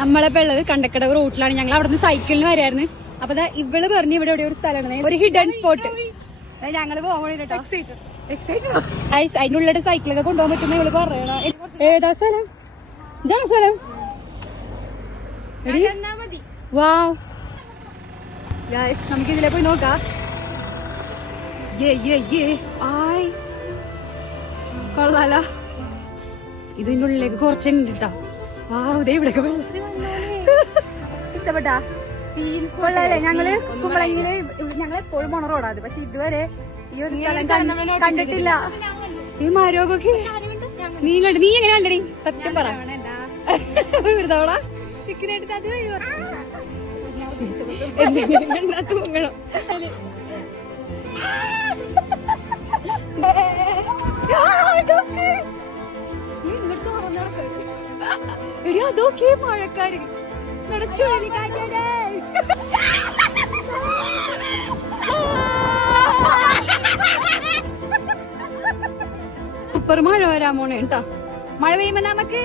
നമ്മളിപ്പോ ഉള്ളത് കണ്ടക്കടവ് റൂട്ടിലാണ്. ഞങ്ങൾ അവിടെ നിന്ന് സൈക്കിളിന് വരായിരുന്നു. അപ്പൊ ഇവള് പറഞ്ഞു ഇവിടെ എവിടെ ഒരു സ്ഥലമാണ്, ഒരു ഹിഡൻ സ്പോട്ട്. ഞങ്ങള് പോകാൻ കേട്ടോ. അതിന്റെ ഉള്ളിടെ സൈക്കിളൊക്കെ കൊണ്ടുപോകാൻ പറ്റുന്ന ഇവള് പറയണ. ഏതാ സ്ഥലം? ഇതാണ് സ്ഥലം. വാവ്, നമുക്ക് ഇതിലെ പോയി നോക്കാം. കൊള്ളാല. ഇതിന്റെ ഉള്ളിലേക്ക് കുറച്ചുണ്ട് കേട്ടോ. വാവ്, ദേ ഇവിടെയൊക്കെ ഇഷ്ടപ്പെട്ടാ? കൊള്ളാല്ലേ? ഞങ്ങള് കുമ്പളങ്ങില് ഞങ്ങളെപ്പോഴും പോണ റോഡാത്. പക്ഷെ ഇതുവരെ ഈ ഒരു സ്ഥലം കണ്ടിട്ടില്ല. ഈ മരമൊക്കെ നീ എങ്ങനെ കണ്ടടി? സത്യം പറ. തവണ ചിക്കനെടുത്ത് അത് തൂങ്ങണം. അതൊക്കെ മഴക്കാര് സൂപ്പർ മഴ വരാൻ പോണേ കേട്ടോ. മഴ പെയ്യുമ്പോ നമുക്ക്